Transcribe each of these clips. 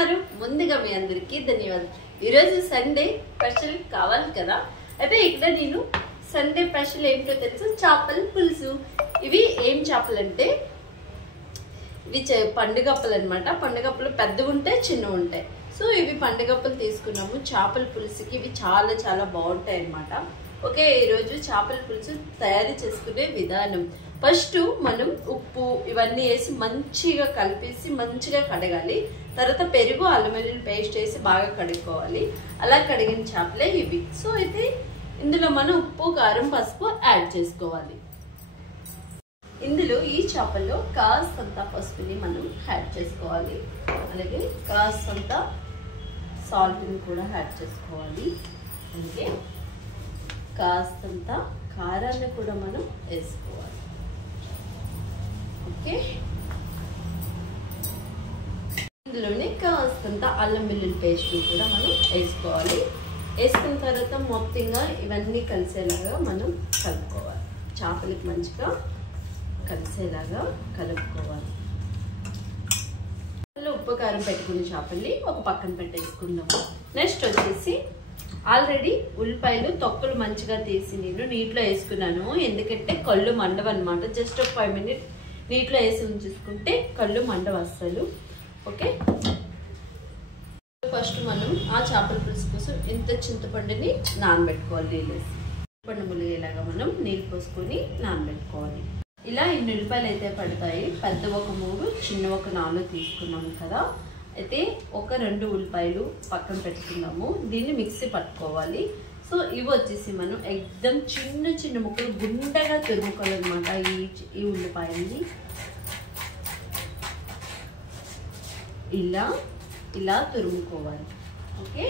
ఉన్నారు? ముందుగా మీ అందరికీ ధన్యవాదాలు. ఈరోజు సండే స్పెషల్ కావాలి కదా, అయితే ఇక్కడ నేను సండే స్పెషల్ ఏంటో తెలుసు, చేపల పులుసు. ఇవి ఏం చేపలు అంటే ఇవి పండుగప్పలు అనమాట. పండుగప్పలు పెద్దవి ఉంటాయి, చిన్నవి ఉంటాయి. సో ఇవి పండుగప్పలు తీసుకున్నాము చేపల పులుసుకి. ఇవి చాలా చాలా బాగుంటాయి అనమాట. ఓకే, ఈరోజు చేపల పులుసు తయారు చేసుకునే విధానం. ఫస్ట్ మనం ఉప్పు ఇవన్నీ వేసి మంచిగా కలిపేసి మంచిగా కడగాలి. తర్వాత పెరుగు అల్లం వెల్లుల్లి పేస్ట్ వేసి బాగా కడుక్కోవాలి. అలా కడిగిన చేపలే ఇవి. సో అయితే ఇందులో మనం ఉప్పు కారం పసుపు యాడ్ చేసుకోవాలి. ఇందులో ఈ చేపల్లో కాస్తంత పసుపుని మనం యాడ్ చేసుకోవాలి. అలాగే కాస్తంత సాల్ట్ని కూడా యాడ్ చేసుకోవాలి. అలాగే కాస్తంత కారాన్ని కూడా మనం వేసుకోవాలి. ఓకే, ఇందులోనే కాస్తంత అల్లం వెల్లుల్లి పేస్ట్ కూడా మనం వేసుకోవాలి. వేసుకున్న తర్వాత మొత్తంగా ఇవన్నీ కలిసేలాగా మనం కలుపుకోవాలి. చేపలకి మంచిగా కలిసేలాగా కలుపుకోవాలి. ఉప్పు కారం పెట్టుకున్న చేపల్ని ఒక పక్కన పెట్టేసుకుందాము. నెక్స్ట్ వచ్చేసి ఆల్రెడీ ఉల్లిపాయలు తొక్కలు మంచిగా తీసి నేను నీటిలో వేసుకున్నాను. ఎందుకంటే కళ్ళు మండవన్నమాట. జస్ట్ ఒక 5 minutes నీటిలో వేసి ఉంచేసుకుంటే కళ్ళు మండవ అస్సలు. ఓకే, ఫస్ట్ మనం ఆ చేపల పులుసు కోసం ఇంత చింతపండుని నానబెట్టుకోవాలి. నీళ్ళు వేసి చింతపండు ములిగేలాగా మనం నీళ్ళు పోసుకొని నానబెట్టుకోవాలి. ఇలా ఇన్ని ఉల్లిపాయలు అయితే పడతాయి. పెద్ద ఒక 3, చిన్న ఒక 4 తీసుకున్నాము కదా. అయితే ఒక 2 ఉల్లిపాయలు పక్కన పెట్టుకున్నాము. దీన్ని మిక్సీ పట్టుకోవాలి. సో ఇవి వచ్చేసి మనం ఎక్దమ్ చిన్న చిన్న ముక్కలు గుండగా తురుముకోవాలన్నమాట. ఈ ఉల్లిపాయల్ని ఇలా తురుముకోవాలి. ఓకే,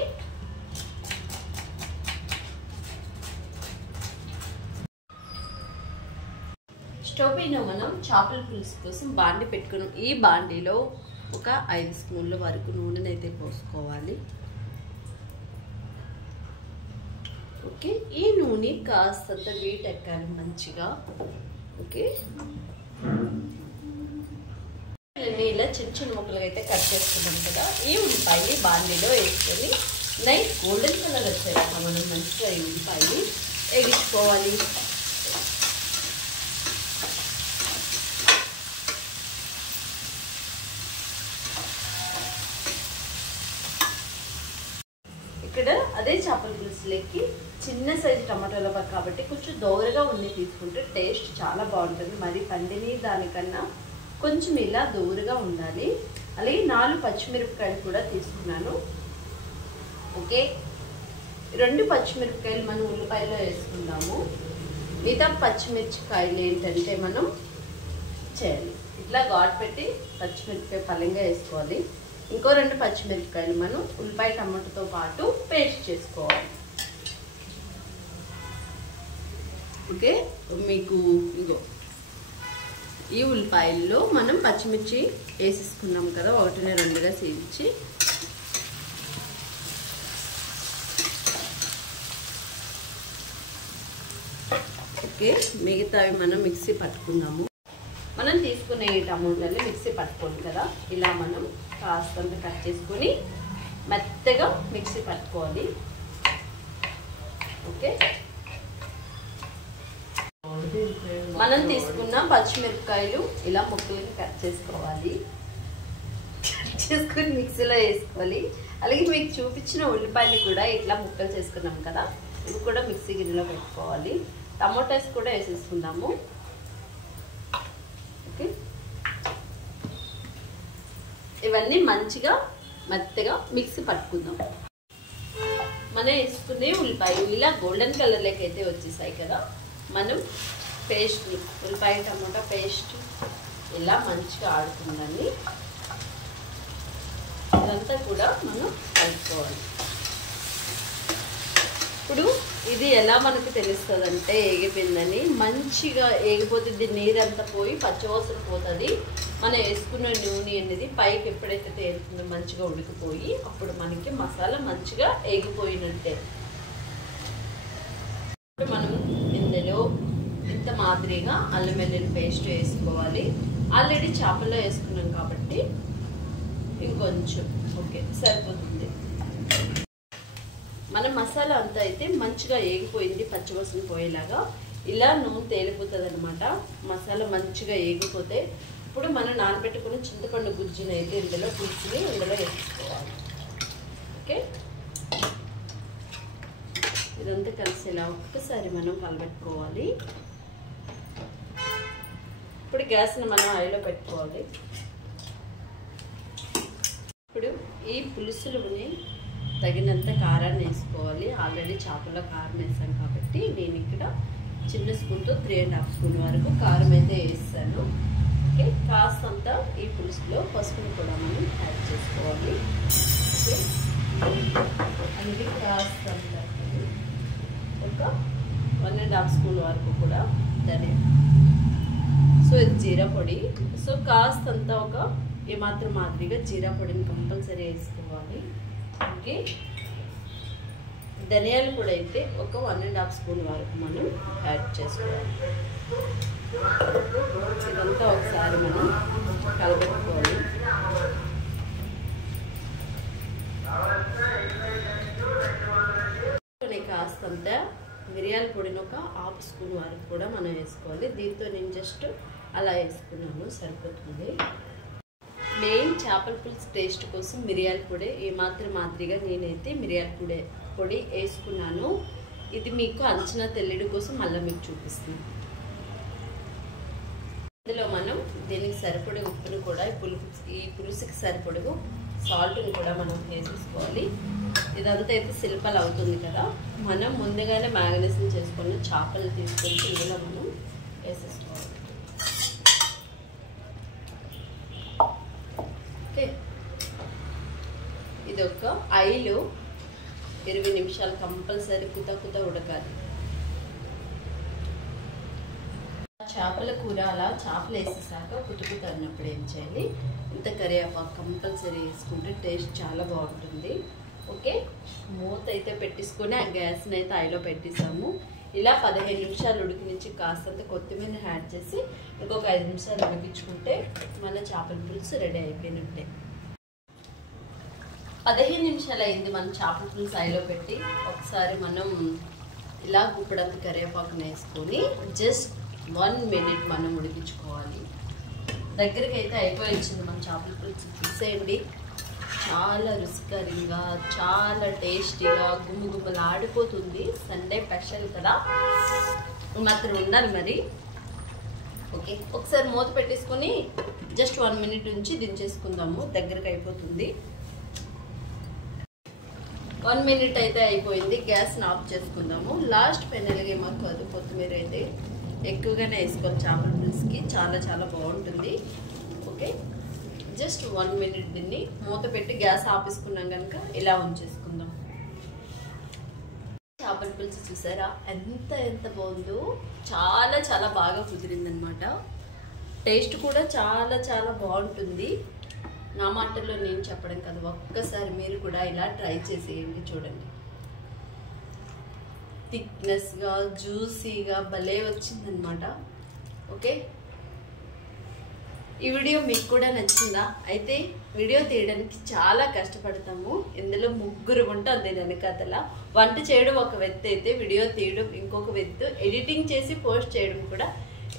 స్టవ్ పైన మనం చేపల పులుసు కోసం బాండి పెట్టుకున్నాం. ఈ బాండీలో ఒక 5 స్పూన్ల వరకు నూనెని అయితే పోసుకోవాలి. ఓకే, ఈ నూనె కాస్తంత వీటెక్కాలి మంచిగా. ఓకే, ఇలా చిన్న చిన్న ముక్కలుగా అయితే కట్ చేసుకున్నాం కదా. ఈ ఉల్లిపాయలు బాండీలో వేసుకొని నైట్ గోల్డెన్ కలర్ వచ్చేలాగా మనం మంచిగా ఈ ఉల్లిపాయలు వేగించుకోవాలి. ఇక్కడ అదే చేపల పులుసులోకి చిన్న సైజు టమాటాలు కాబట్టి కొంచెం దోరగా ఉండి తీసుకుంటే టేస్ట్ చాలా బాగుంటుంది. మరి పండిని దానికన్నా కొంచెం ఇలా దోరగా ఉండాలి. అలాగే 4 పచ్చిమిరపకాయలు కూడా తీసుకున్నాను. ఓకే, 2 పచ్చిమిరపకాయలు మనం ఉల్లిపాయలో వేసుకుందాము. మిగతా పచ్చిమిరపకాయలు ఏంటంటే మనం చేయాలి ఇట్లా ఘాట్ పెట్టి పచ్చిమిరపకాయ పలంగా వేసుకోవాలి. ఇంకో 2 పచ్చిమిరపకాయలు మనం ఉల్లిపాయ టమాటాతో పాటు పేస్ట్ చేసుకోవాలి. ఓకే, మీకు ఇంకో ఈ ఉల్లిపాయల్లో మనం పచ్చిమిర్చి వేసేసుకున్నాం కదా, 1ని 2గా చీల్చి. ఓకే, మిగతావి మనం మిక్సీ పట్టుకుందాము. మనం తీసుకునే టమాటాలు మిక్సీ పట్టుకోండి కదా. ఇలా మనం కాస్తంత కట్ చేసుకొని మెత్తగా మిక్సీ పట్టుకోవాలి. ఓకే, మనం తీసుకున్న పచ్చిమిరపకాయలు ఇలా ముక్కలకి కట్ చేసుకోవాలి. కట్ చేసుకొని మిక్సీలో వేసుకోవాలి. అలాగే మీకు చూపించిన ఉల్లిపాయలు కూడా ఇట్లా ముక్కలు చేసుకున్నాం కదా, ఇవి కూడా మిక్సీ గిన్నెలో పెట్టుకోవాలి. టమోటాస్ కూడా వేసేసుకుందాము. ఓకే, ఇవన్నీ మంచిగా మెత్తగా మిక్సీ పట్టుకుందాం. మనం వేసుకునే ఉల్లిపాయలు ఇలా గోల్డెన్ కలర్లోకి అయితే వచ్చేసాయి కదా. మనం పేస్ట్ ఉల్లిపాయ టమాటా పేస్ట్ ఇలా మంచిగా ఆడుతుందని ఇదంతా కూడా మనం కలుపుకోవాలి. ఇప్పుడు ఇది ఎలా మనకు తెలుస్తుంది అంటే ఏగిపోయిందని. మంచిగా ఏగిపోతే దీని నీరంతా పోయి పచ్చివాసన పోతుంది. మనం వేసుకున్న నూనె అనేది పైకి ఎప్పుడైతే తేలుతుందో మంచిగా ఉడికిపోయి అప్పుడు మనకి మసాలా మంచిగా ఏగిపోయినట్టే. ఇప్పుడు మనం ఇందులో ఇంత మాదిరిగా అల్లం వెల్లుల్లి పేస్ట్ వేసుకోవాలి. ఆల్రెడీ చేపల్లో వేసుకున్నాం కాబట్టి ఇంకొంచెం. ఓకే, సరిపోతుంది. మన మసాలా అంతా అయితే మంచిగా ఏగిపోయింది, పచ్చివాసన పోయేలాగా. ఇలా నూనె తేలిపోతుంది అనమాట. మసాలా మంచిగా ఏగిపోతే ఇప్పుడు మనం నానబెట్టుకున్న చింతపండు గుజ్జుని అయితే ఇందులో పులుసుని ఇందులో వేసుకోవాలి. ఓకే, ఇదంతా కలిసేలా ఒక్కసారి మనం కలబెట్టుకోవాలి. ఇప్పుడు గ్యాస్ని మనం హైలో పెట్టుకోవాలి. ఇప్పుడు ఈ పులుసులని తగినంత కారాన్ని వేసుకోవాలి. ఆల్రెడీ చేపల్లో కారం వేసాను కాబట్టి నేను ఇక్కడ చిన్న స్పూన్తో 3½ స్పూన్ వరకు కారం అయితే వేస్తాను. ఓకే, కాస్తంత ఈ పులుసులో పసుపుని కూడా మనం యాడ్ చేసుకోవాలి. ఓకే, అది కాస్తంత ఒక 1½ స్పూన్ వరకు కూడా ధనియా. సో ఇది జీరా పొడి. సో కాస్తంత ఒక ఏమాత్రం మాదిరిగా జీరా పొడిని కంపల్సరీ వేసుకోవాలి. ఓకే, ధనియాలు కూడా అయితే ఒక 1½ స్పూన్ వరకు మనం యాడ్ చేసుకోవాలి. ఇదంతా ఒకసారి మనం కలబెట్టుకోవాలి. కాస్తంత మిరియాల పొడిని ఒక ½ స్పూన్ వరకు కూడా మనం వేసుకోవాలి. దీంతో నేను జస్ట్ అలా వేసుకున్నాను, సరిపోతుంది. మెయిన్ చేపల పులుసు టేస్ట్ కోసం మిరియాల పొడి ఏమాత్రం మాదిరిగా నేనైతే మిరియాల పొడి వేసుకున్నాను. ఇది మీకు అంచనా తెలియడం కోసం మళ్ళీ మీకు చూపిస్తుంది. ఇందులో మనం దీనికి సరిపడే ఉప్పును కూడా ఈ పులుసుకి సరిపడే సాల్ట్ని కూడా మనం వేసేసుకోవాలి. ఇదంతా అయితే శిల్పాలు అవుతుంది కదా, మనం ముందుగానే మ్యాగ్నేషన్ చేసుకున్న చేపలు తీసుకొని ఇందులో మనం వేసేసుకోవాలి. ఓకే, ఇది ఒక 20 నిమిషాలు కంపల్సరీ కుత ఉడకాలి. చేపల కూర అలా చేపలు వేసేసాక కుత అన్నప్పుడు ఏం చేయాలి, ఇంత కరివేపాకు కంపల్సరీ వేసుకుంటే టేస్ట్ చాలా బాగుంటుంది. ఓకే, మూత అయితే పెట్టేసుకొని ఆ గ్యాస్ని అయితే హైలో పెట్టేసాము. ఇలా 15 నిమిషాలు ఉడికించి కాస్తంత కొత్తిమీర యాడ్ చేసి ఇంకొక 5 నిమిషాలు ఉడికించుకుంటే మన చేపల పులుసు రెడీ అయిపోయినట్టే. 15 నిమిషాలు అయింది మన చేపల పులుసు హైలో పెట్టి. ఒకసారి మనం ఇలా గుప్పడంత కరివేపాకుని వేసుకొని జస్ట్ 1 మినిట్ మనం ఉడికించుకోవాలి. దగ్గరికి అయితే అయిపోయింది మన చేపల పులుసు. చూసేయండి, చాలా రుచికరంగా, చాలా టేస్టీగా గుమ్ముగుమ్మలు ఆడిపోతుంది. సండే స్పెషల్ కదా, మాత్రం ఉండాలి మరి. ఓకే, ఒకసారి మూత పెట్టేసుకొని జస్ట్ 1 మినిట్ నుంచి దించేసుకుందాము. దగ్గరికి అయిపోతుంది. 1 మినిట్ అయితే అయిపోయింది. గ్యాస్ని ఆఫ్ చేసుకుందాము. లాస్ట్ ఫైనల్గా మాకు అది కొత్తిమీర అయితే ఎక్కువగానే వేసుకోవాలి. చేపల పులుసుకి చాలా బాగుంటుంది. ఓకే, జస్ట్ 1 మినిట్ దీన్ని మూత పెట్టి గ్యాస్ ఆపేసుకున్నాం కనుక ఇలా ఉంచేసుకుందాం. చేపల పులుసు చూసారా ఎంత బాగుందో, చాలా బాగా కుదిరిందనమాట. టేస్ట్ కూడా చాలా బాగుంటుంది. నా మాటల్లో నేను చెప్పడం కదా, ఒక్కసారి మీరు కూడా ఇలా ట్రై చేసేయండి. చూడండి, థిక్నెస్గా జ్యూసీగా భలే వచ్చిందనమాట. ఓకే, ఈ వీడియో మీకు కూడా నచ్చిందా? అయితే వీడియో తీయడానికి చాలా కష్టపడతాము. ఇందులో 3 ఉంటుంది వెనకాతల. వంట చేయడం ఒక వ్యక్తి అయితే వీడియో తీయడం ఇంకొక వ్యక్తి, ఎడిటింగ్ చేసి పోస్ట్ చేయడం కూడా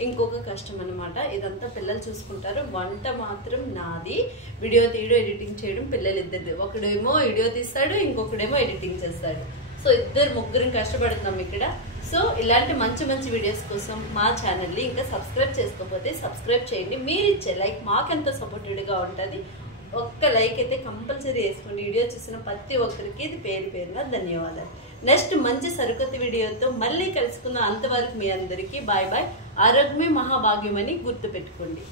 ఇంకొక కష్టం అనమాట. ఇదంతా పిల్లలు చూసుకుంటారు. వంట మాత్రం నాది, వీడియో తీయడం ఎడిటింగ్ చేయడం పిల్లలిద్దరిది. ఒకడేమో వీడియో తీస్తాడు, ఇంకొకడేమో ఎడిటింగ్ చేస్తాడు. సో 2-3 కష్టపడుతున్నాం ఇక్కడ. సో ఇలాంటి మంచి వీడియోస్ కోసం మా ఛానల్ని ఇంకా సబ్స్క్రైబ్ చేసుకోకపోతే సబ్స్క్రైబ్ చేయండి. మీరు ఇచ్చే లైక్ మాకెంతో సపోర్టివ్గా ఉంటుంది. ఒక్క లైక్ అయితే కంపల్సరీ వేసుకోండి. వీడియో చూసిన ప్రతి ఒక్కరికి ఇది పేరున ధన్యవాదాలు. నెక్స్ట్ మంచి సరికొత్త వీడియోతో మళ్ళీ కలుసుకుందాం. అంతవరకు మీ అందరికీ బాయ్. ఆరోగ్యమే మహాభాగ్యం అని గుర్తుపెట్టుకోండి.